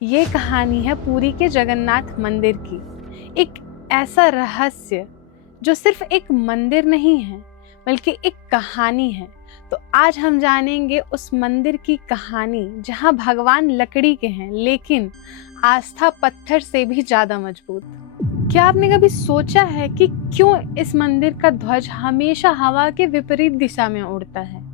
ये कहानी है पुरी के जगन्नाथ मंदिर की। एक ऐसा रहस्य जो सिर्फ एक मंदिर नहीं है बल्कि एक कहानी है। तो आज हम जानेंगे उस मंदिर की कहानी जहां भगवान लकड़ी के हैं लेकिन आस्था पत्थर से भी ज्यादा मजबूत। क्या आपने कभी सोचा है कि क्यों इस मंदिर का ध्वज हमेशा हवा के विपरीत दिशा में उड़ता है?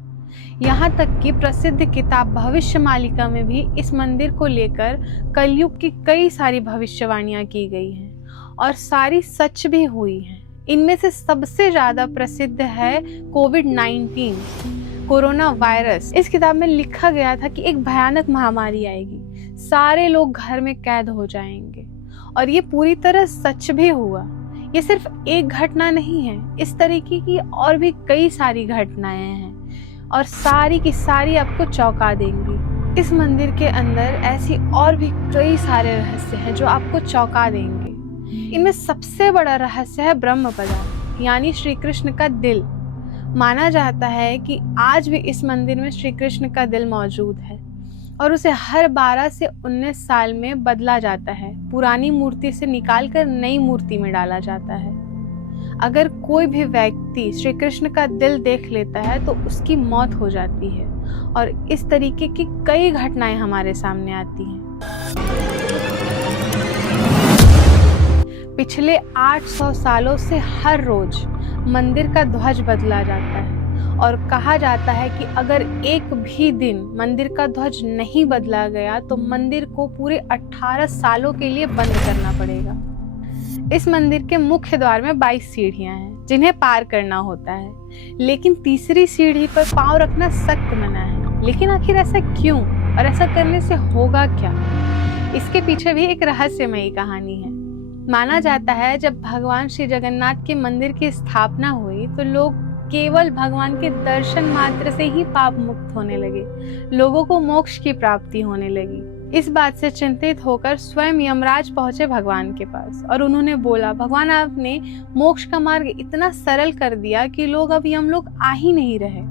यहाँ तक कि प्रसिद्ध किताब भविष्यमालिका में भी इस मंदिर को लेकर कलयुग की कई सारी भविष्यवाणियां की गई हैं और सारी सच भी हुई हैं। इनमें से सबसे ज्यादा प्रसिद्ध है कोविड-19 कोरोना वायरस। इस किताब में लिखा गया था कि एक भयानक महामारी आएगी, सारे लोग घर में कैद हो जाएंगे और ये पूरी तरह सच भी हुआ। ये सिर्फ एक घटना नहीं है, इस तरीके की और भी कई सारी घटनाएं हैं और सारी की सारी आपको चौंका देंगी। इस मंदिर के अंदर ऐसी और भी कई सारे रहस्य हैं जो आपको चौंका देंगे। इनमें सबसे बड़ा रहस्य है ब्रह्म पदार्थ यानी श्री कृष्ण का दिल। माना जाता है कि आज भी इस मंदिर में श्री कृष्ण का दिल मौजूद है और उसे हर 12 से 19 साल में बदला जाता है। पुरानी मूर्ति से निकालकर नई मूर्ति में डाला जाता है। अगर कोई भी व्यक्ति श्री कृष्ण का दिल देख लेता है तो उसकी मौत हो जाती है और इस तरीके की कई घटनाएं हमारे सामने आती हैं। पिछले 800 सालों से हर रोज मंदिर का ध्वज बदला जाता है और कहा जाता है कि अगर एक भी दिन मंदिर का ध्वज नहीं बदला गया तो मंदिर को पूरे 18 सालों के लिए बंद करना पड़ेगा। इस मंदिर के मुख्य द्वार में 22 सीढ़ियां हैं जिन्हें पार करना होता है, लेकिन तीसरी सीढ़ी पर पांव रखना सख्त मना है। लेकिन आखिर ऐसा क्यों और ऐसा करने से होगा क्या? इसके पीछे भी एक रहस्यमयी कहानी है। माना जाता है जब भगवान श्री जगन्नाथ के मंदिर की स्थापना हुई तो लोग केवल भगवान के दर्शन मात्र से ही पाप मुक्त होने लगे, लोगों को मोक्ष की प्राप्ति होने लगी। इस बात से चिंतित होकर स्वयं यमराज पहुंचे भगवान के पास और उन्होंने बोला, भगवान आपने मोक्ष का मार्ग इतना सरल कर दिया कि लोग अब यमलोक आ ही नहीं रहे।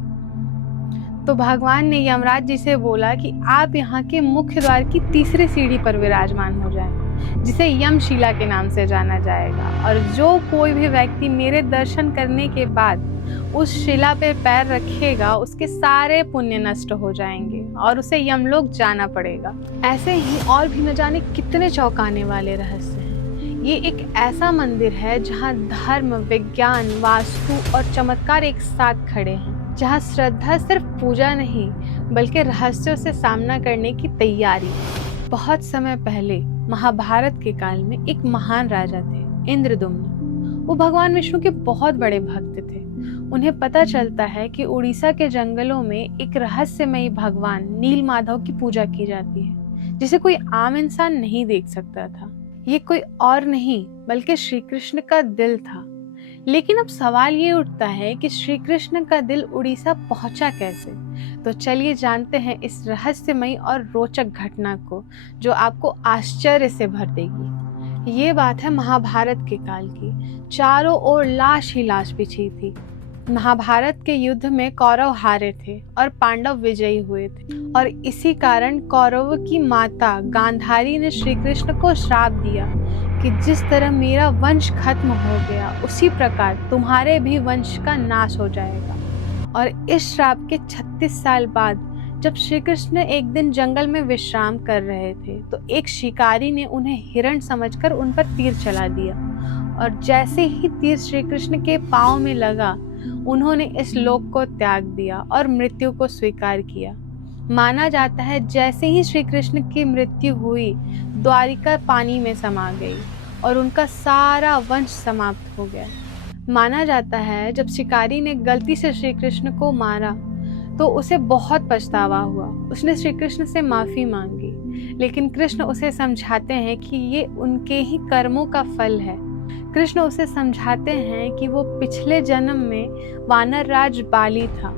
तो भगवान ने यमराज जी से बोला कि आप यहाँ के मुख्य द्वार की तीसरी सीढ़ी पर विराजमान हो जाएं, जिसे यमशिला के नाम से जाना जाएगा, और जो कोई भी व्यक्ति मेरे दर्शन करने के बाद उस शिला पे पैर रखेगा उसके सारे पुण्य नष्ट हो जाएंगे और उसे यमलोक जाना पड़ेगा। ऐसे ही और भी न जाने कितने चौंकाने वाले रहस्य हैं। ये एक ऐसा मंदिर है जहाँ धर्म, विज्ञान, वास्तु और चमत्कार एक साथ खड़े हैं, जहाँ श्रद्धा सिर्फ पूजा नहीं बल्कि रहस्यों से सामना करने की तैयारी। बहुत समय पहले महाभारत के काल में एक महान राजा थे, इंद्रदुम्न। वो भगवान विष्णु के बहुत बड़े भक्त थे। उन्हें पता चलता है कि उड़ीसा के जंगलों में एक रहस्यमयी भगवान नील माधव की पूजा की जाती है, जिसे कोई आम इंसान नहीं देख सकता था। ये कोई और नहीं बल्कि श्री कृष्ण का दिल था। लेकिन अब सवाल ये उठता है कि श्री कृष्ण का दिल उड़ीसा पहुंचा कैसे? तो चलिए जानते हैं इस रहस्यमयी और रोचक घटना को जो आपको आश्चर्य से भर देगी। ये बात है महाभारत के काल की। चारों ओर लाश ही लाश बिछी थी। महाभारत के युद्ध में कौरव हारे थे और पांडव विजयी हुए थे, और इसी कारण कौरवों की माता गांधारी ने श्री कृष्ण को श्राप दिया कि जिस तरह मेरा वंश खत्म हो गया उसी प्रकार तुम्हारे भी वंश का नाश हो जाएगा। और इस श्राप के 36 साल बाद जब श्री कृष्ण एक दिन जंगल में विश्राम कर रहे थे तो एक शिकारी ने उन्हें हिरण समझकर उन पर तीर चला दिया, और जैसे ही तीर श्री कृष्ण के पांव में लगा उन्होंने इस लोक को त्याग दिया और मृत्यु को स्वीकार किया। माना जाता है जैसे ही श्री कृष्ण की मृत्यु हुई द्वारिका पानी में समा गई और उनका सारा वंश समाप्त हो गया। माना जाता है जब शिकारी ने गलती से श्री कृष्ण को मारा तो उसे बहुत पछतावा हुआ। उसने श्री कृष्ण से माफी मांगी, लेकिन कृष्ण उसे समझाते हैं कि ये उनके ही कर्मों का फल है। कृष्ण उसे समझाते हैं कि वो पिछले जन्म में वानर राज बाली था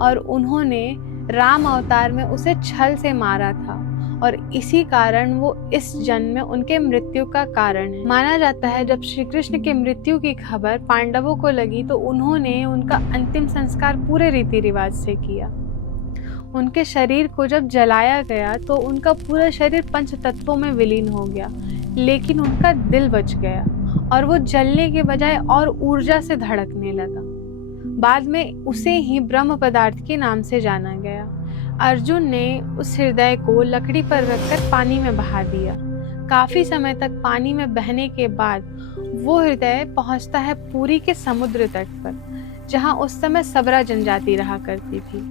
और उन्होंने राम अवतार में उसे छल से मारा था और इसी कारण वो इस जन्म में उनके मृत्यु का कारण है। माना जाता है जब श्री कृष्ण के मृत्यु की खबर पांडवों को लगी तो उन्होंने उनका अंतिम संस्कार पूरे रीति रिवाज से किया। उनके शरीर को जब जलाया गया तो उनका पूरा शरीर पंच तत्वों में विलीन हो गया, लेकिन उनका दिल बच गया और वो जलने के बजाय और ऊर्जा से धड़कने लगा। बाद में उसे ही ब्रह्म पदार्थ के नाम से जाना गया। अर्जुन ने उस हृदय को लकड़ी पर रखकर पानी में बहा दिया। काफी समय तक पानी में बहने के बाद वो हृदय पहुंचता है पुरी के समुद्र तट पर, जहां उस समय सबरा जनजाति रहा करती थी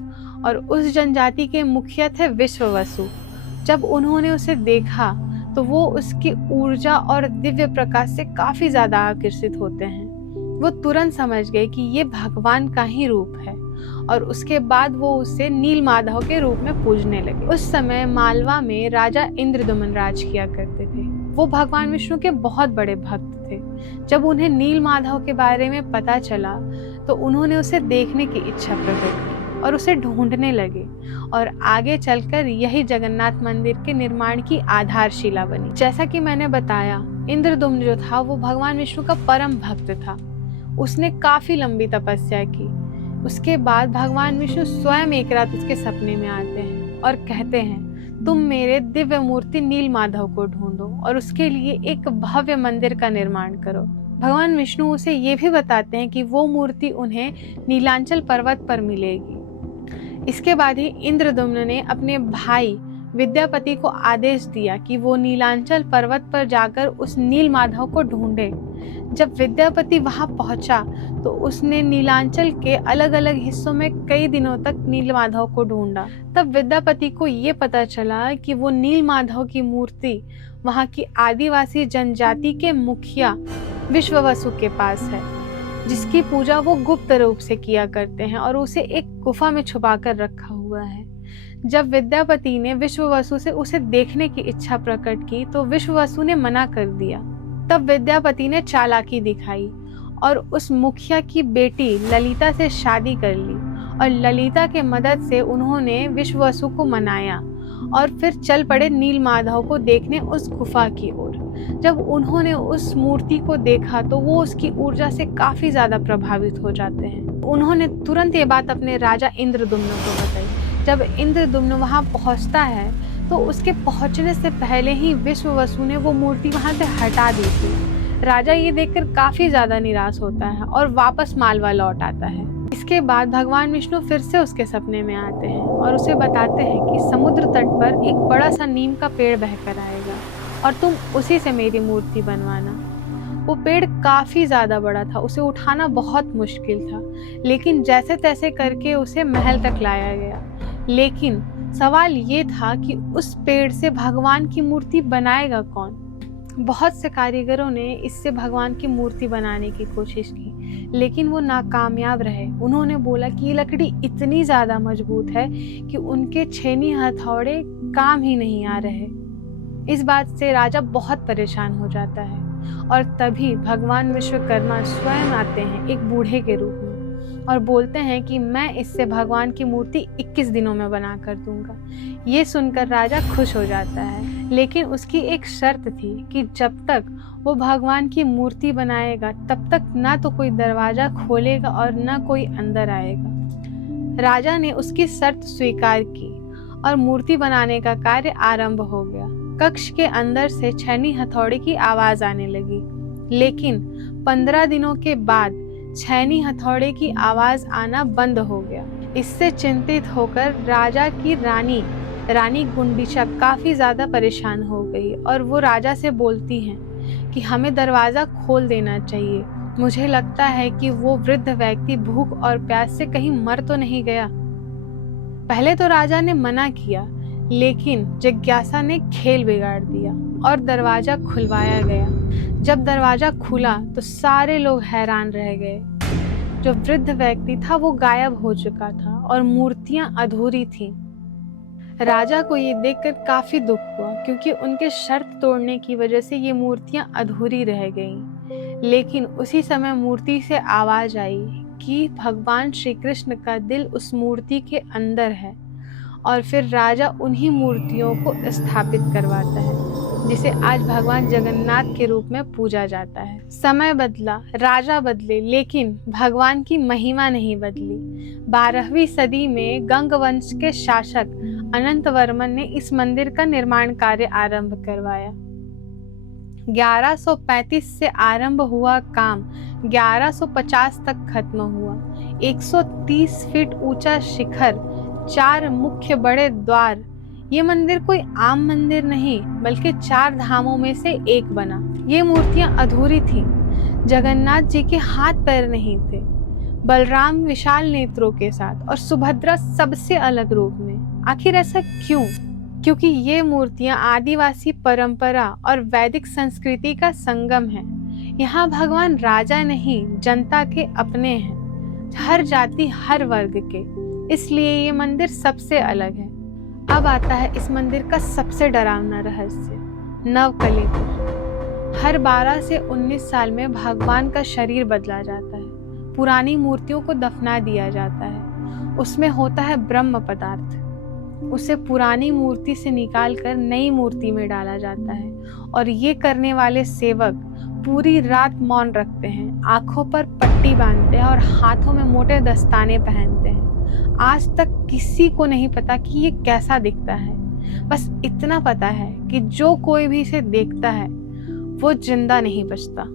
और उस जनजाति के मुखिया थे विश्ववसु। जब उन्होंने उसे देखा तो वो उसकी ऊर्जा और दिव्य प्रकाश से काफी ज्यादा आकर्षित होते हैं। वो तुरंत समझ गए कि ये भगवान का ही रूप है और उसके बाद वो उसे नील माधव के रूप में पूजने लगे। उस समय मालवा में राजा इंद्रदमन राज किया करते थे। वो भगवान विष्णु के बहुत बड़े भक्त थे। जब उन्हें नील माधव के बारे में पता चला तो उन्होंने उसे देखने की इच्छा प्रकट की और उसे ढूंढने लगे और आगे चलकर यही जगन्नाथ मंदिर के निर्माण की आधारशिला बनी। जैसा कि मैंने बताया, इंद्रदुम्न जो था वो भगवान विष्णु का परम भक्त था। उसने काफी लंबी तपस्या की। उसके बाद भगवान विष्णु स्वयं एक रात उसके सपने में आते हैं और कहते हैं, तुम मेरे दिव्य मूर्ति नील माधव को ढूंढो और उसके लिए एक भव्य मंदिर का निर्माण करो। भगवान विष्णु उसे ये भी बताते हैं कि वो मूर्ति उन्हें नीलांचल पर्वत पर मिलेगी। इसके बाद ही इंद्रदुम्न ने अपने भाई विद्यापति को आदेश दिया कि वो नीलांचल पर्वत पर जाकर उस नील माधव को ढूंढे। जब विद्यापति वहां पहुंचा तो उसने नीलांचल के अलग अलग हिस्सों में कई दिनों तक नील माधव को ढूंढा। तब विद्यापति को ये पता चला कि वो नील माधव की मूर्ति वहां की आदिवासी जनजाति के मुखिया विश्ववसु के पास है, जिसकी पूजा वो गुप्त रूप से किया करते हैं और उसे एक गुफा में छुपा कर रखा हुआ है। जब विद्यापति ने विश्ववसु से उसे देखने की इच्छा प्रकट की तो विश्ववसु ने मना कर दिया। तब विद्यापति ने चालाकी दिखाई और उस मुखिया की बेटी ललिता से शादी कर ली और ललिता के मदद से उन्होंने विश्ववसु को मनाया और फिर चल पड़े नील माधव को देखने उस गुफा की ओर। जब उन्होंने उस मूर्ति को देखा तो वो उसकी ऊर्जा से काफी ज्यादा प्रभावित हो जाते हैं। उन्होंने तुरंत ये बात अपने राजा इंद्रदुम्न को बताई। जब इंद्रदुम्न वहां पहुंचता है तो उसके पहुंचने से पहले ही विश्ववसु ने वो मूर्ति वहां से हटा दी थी। राजा ये देखकर काफी ज्यादा निराश होता है और वापस मालवा लौट आता है। इसके बाद भगवान विष्णु फिर से उसके सपने में आते हैं और उसे बताते हैं कि समुद्र तट पर एक बड़ा सा नीम का पेड़ बहकर आएगा और तुम उसी से मेरी मूर्ति बनवाना। वो पेड़ काफी ज्यादा बड़ा था, उसे उठाना बहुत मुश्किल था, लेकिन जैसे तैसे करके उसे महल तक लाया गया। लेकिन सवाल ये था कि उस पेड़ से भगवान की मूर्ति बनाएगा कौन। बहुत से कारीगरों ने इससे भगवान की मूर्ति बनाने की कोशिश की, लेकिन वो नाकामयाब रहे। उन्होंने बोला कि ये लकड़ी इतनी ज्यादा मजबूत है कि उनके छेनी हथौड़े काम ही नहीं आ रहे। इस बात से राजा बहुत परेशान हो जाता है और तभी भगवान विश्वकर्मा स्वयं आते हैं एक बूढ़े के रूप में और बोलते हैं कि मैं इससे भगवान की मूर्ति 21 दिनों में बना कर दूंगा। ये सुनकर राजा खुश हो जाता है, लेकिन उसकी एक शर्त थी कि जब तक वो भगवान की मूर्ति बनाएगा तब तक ना तो कोई दरवाजा खोलेगा और ना कोई अंदर आएगा। राजा ने उसकी शर्त स्वीकार की और मूर्ति बनाने का कार्य आरंभ हो गया। कक्ष के अंदर से छेनी हथौड़े की आवाज आने लगी, लेकिन 15 दिनों के बाद छेनी हथौड़े की आवाज आना बंद हो गया। इससे चिंतित होकर राजा की रानी गुंडीचा काफी ज्यादा परेशान हो गई और वो राजा से बोलती हैं कि हमें दरवाजा खोल देना चाहिए। मुझे लगता है कि वो वृद्ध व्यक्ति भूख और प्यास से कहीं मर तो नहीं गया। पहले तो राजा ने मना किया, लेकिन जिज्ञासा ने खेल बिगाड़ दिया और दरवाजा खुलवाया गया। जब दरवाजा खुला तो सारे लोग हैरान रह गए। जो वृद्ध व्यक्ति था वो गायब हो चुका था और मूर्तियां अधूरी थीं। राजा को ये देखकर काफी दुख हुआ, क्योंकि उनके शर्त तोड़ने की वजह से ये मूर्तियां अधूरी रह गईं। लेकिन उसी समय मूर्ति से आवाज आई कि भगवान श्री कृष्ण का दिल उस मूर्ति के अंदर है और फिर राजा उन्हीं मूर्तियों को स्थापित करवाता है। जिसे आज भगवान जगन्नाथ के रूप में पूजा जाता है। समय बदला, राजा बदले, लेकिन भगवान की महिमा नहीं बदली। 12वीं सदी में गंग वंश के शासक अनंत वर्मन ने इस मंदिर का निर्माण कार्य आरंभ करवाया। 1135 से आरंभ हुआ काम 1150 तक खत्म हुआ। 130 फीट ऊंचा शिखर, 4 मुख्य बड़े द्वार। ये मंदिर कोई आम मंदिर नहीं, बल्कि 4 धामों में से एक बना। ये मूर्तियां अधूरी थीं। जगन्नाथ जी के हाथ पैर नहीं थे, बलराम विशाल नेत्रों के साथ और सुभद्रा सबसे अलग रूप में। आखिर ऐसा क्यों? क्योंकि ये मूर्तियां आदिवासी परंपरा और वैदिक संस्कृति का संगम है। यहाँ भगवान राजा नहीं, जनता के अपने हैं, हर जाति हर वर्ग के। इसलिए ये मंदिर सबसे अलग है। अब आता है इस मंदिर का सबसे डरावना रहस्य, नवकलेबर। हर 12 से 19 साल में भगवान का शरीर बदला जाता है। पुरानी मूर्तियों को दफना दिया जाता है। उसमें होता है ब्रह्म पदार्थ। उसे पुरानी मूर्ति से निकालकर नई मूर्ति में डाला जाता है और ये करने वाले सेवक पूरी रात मौन रखते हैं, आंखों पर पट्टी बांधते हैं और हाथों में मोटे दस्ताने पहनते हैं। आज तक किसी को नहीं पता कि ये कैसा दिखता है। बस इतना पता है कि जो कोई भी इसे देखता है वो जिंदा नहीं बचता।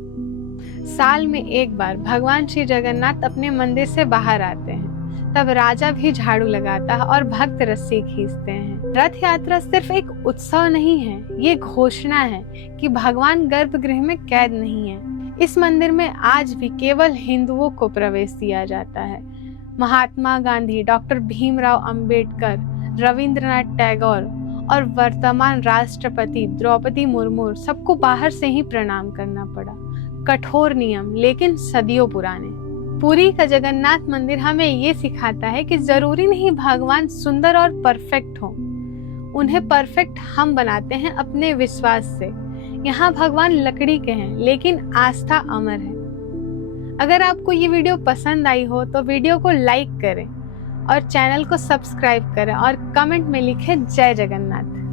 साल में एक बार भगवान श्री जगन्नाथ अपने मंदिर से बाहर आते हैं। तब राजा भी झाड़ू लगाता है और भक्त रस्सी खींचते हैं। रथ यात्रा सिर्फ एक उत्सव नहीं है, ये घोषणा है कि भगवान गर्भगृह में कैद नहीं है। इस मंदिर में आज भी केवल हिंदुओं को प्रवेश दिया जाता है। महात्मा गांधी, डॉक्टर भीमराव अंबेडकर, रविंद्रनाथ टैगोर और वर्तमान राष्ट्रपति द्रौपदी मुर्मू सबको बाहर से ही प्रणाम करना पड़ा। कठोर नियम, लेकिन सदियों पुराने। पुरी का जगन्नाथ मंदिर हमें ये सिखाता है कि जरूरी नहीं भगवान सुंदर और परफेक्ट हो, उन्हें परफेक्ट हम बनाते हैं अपने विश्वास से। यहाँ भगवान लकड़ी के हैं, लेकिन आस्था अमर है। अगर आपको ये वीडियो पसंद आई हो तो वीडियो को लाइक करें और चैनल को सब्सक्राइब करें और कमेंट में लिखें जय जगन्नाथ।